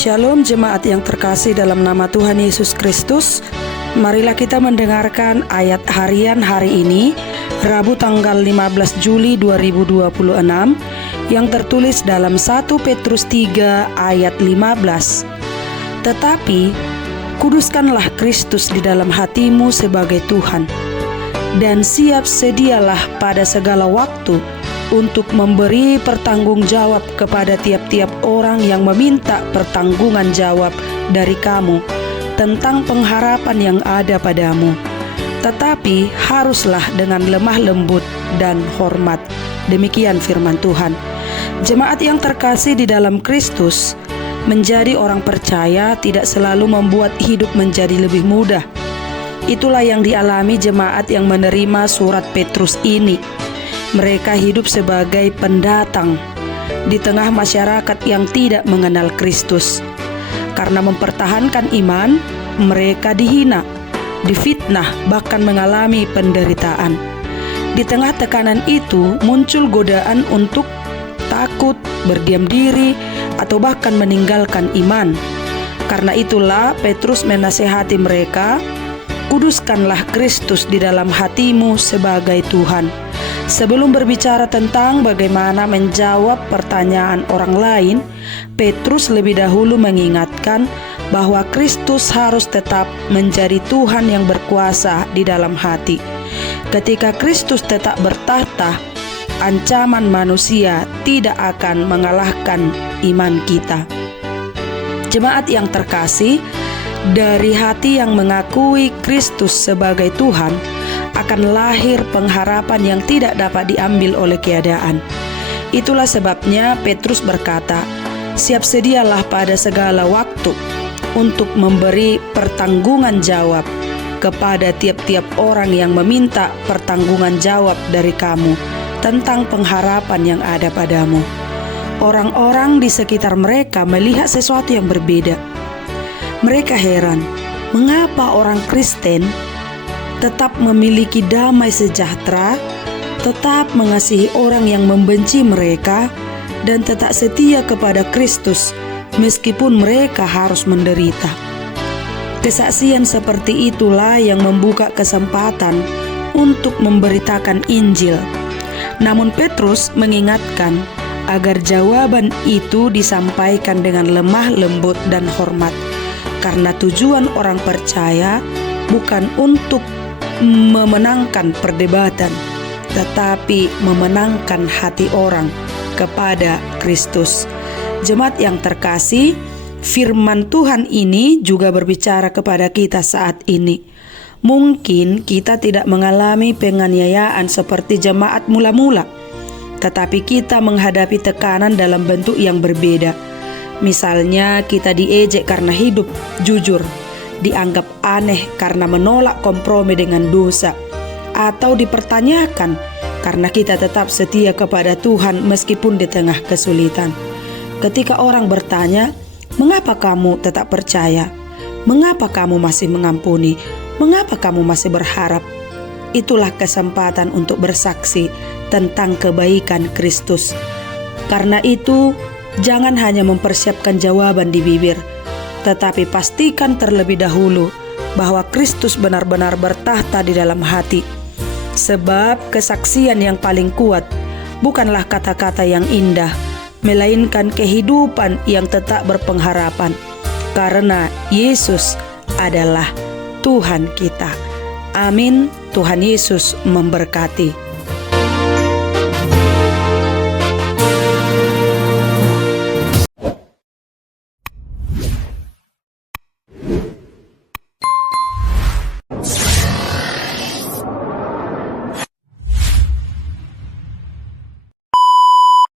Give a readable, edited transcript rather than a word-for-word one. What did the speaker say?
Shalom jemaat yang terkasih dalam nama Tuhan Yesus Kristus. Marilah kita mendengarkan ayat harian hari ini, Rabu tanggal 15 Juli 2026, yang tertulis dalam 1 Petrus 3 ayat 15. Tetapi, kuduskanlah Kristus di dalam hatimu sebagai Tuhan, dan siap sedialah pada segala waktu untuk memberi pertanggungjawab kepada tiap-tiap orang yang meminta pertanggungan jawab dari kamu tentang pengharapan yang ada padamu. Tetapi haruslah dengan lemah lembut dan hormat. Demikian firman Tuhan. Jemaat yang terkasih di dalam Kristus, menjadi orang percaya tidak selalu membuat hidup menjadi lebih mudah. Itulah yang dialami jemaat yang menerima surat Petrus ini. Mereka hidup sebagai pendatang di tengah masyarakat yang tidak mengenal Kristus. Karena mempertahankan iman, mereka dihina, difitnah, bahkan mengalami penderitaan. Di tengah tekanan itu muncul godaan untuk takut, berdiam diri, atau bahkan meninggalkan iman. Karena itulah Petrus menasihati mereka, kuduskanlah Kristus di dalam hatimu sebagai Tuhan. Sebelum berbicara tentang bagaimana menjawab pertanyaan orang lain, Petrus lebih dahulu mengingatkan bahwa Kristus harus tetap menjadi Tuhan yang berkuasa di dalam hati. Ketika Kristus tetap bertahta, ancaman manusia tidak akan mengalahkan iman kita. Jemaat yang terkasih, dari hati yang mengakui Kristus sebagai Tuhan, akan lahir pengharapan yang tidak dapat diambil oleh keadaan. Itulah sebabnya Petrus berkata, siap sedialah pada segala waktu untuk memberi pertanggungan jawab kepada tiap-tiap orang yang meminta pertanggungan jawab dari kamu tentang pengharapan yang ada padamu. Orang-orang di sekitar mereka melihat sesuatu yang berbeda. Mereka heran, mengapa orang Kristen tetap memiliki damai sejahtera, tetap mengasihi orang yang membenci mereka, dan tetap setia kepada Kristus meskipun mereka harus menderita. Kesaksian seperti itulah yang membuka kesempatan untuk memberitakan Injil. Namun Petrus mengingatkan agar jawaban itu disampaikan dengan lemah lembut dan hormat, karena tujuan orang percaya bukan untuk memenangkan perdebatan, tetapi memenangkan hati orang kepada Kristus. Jemaat yang terkasih, firman Tuhan ini juga berbicara kepada kita saat ini. Mungkin kita tidak mengalami penganiayaan seperti jemaat mula-mula, tetapi kita menghadapi tekanan dalam bentuk yang berbeda. Misalnya kita diejek karena hidup jujur, dianggap aneh karena menolak kompromi dengan dosa, atau dipertanyakan karena kita tetap setia kepada Tuhan meskipun di tengah kesulitan. Ketika orang bertanya, mengapa kamu tetap percaya? Mengapa kamu masih mengampuni? Mengapa kamu masih berharap? Itulah kesempatan untuk bersaksi tentang kebaikan Kristus. Karena itu, jangan hanya mempersiapkan jawaban di bibir, tetapi pastikan terlebih dahulu bahwa Kristus benar-benar bertahta di dalam hati. Sebab kesaksian yang paling kuat bukanlah kata-kata yang indah, melainkan kehidupan yang tetap berpengharapan. Karena Yesus adalah Tuhan kita. Amin. Tuhan Yesus memberkati.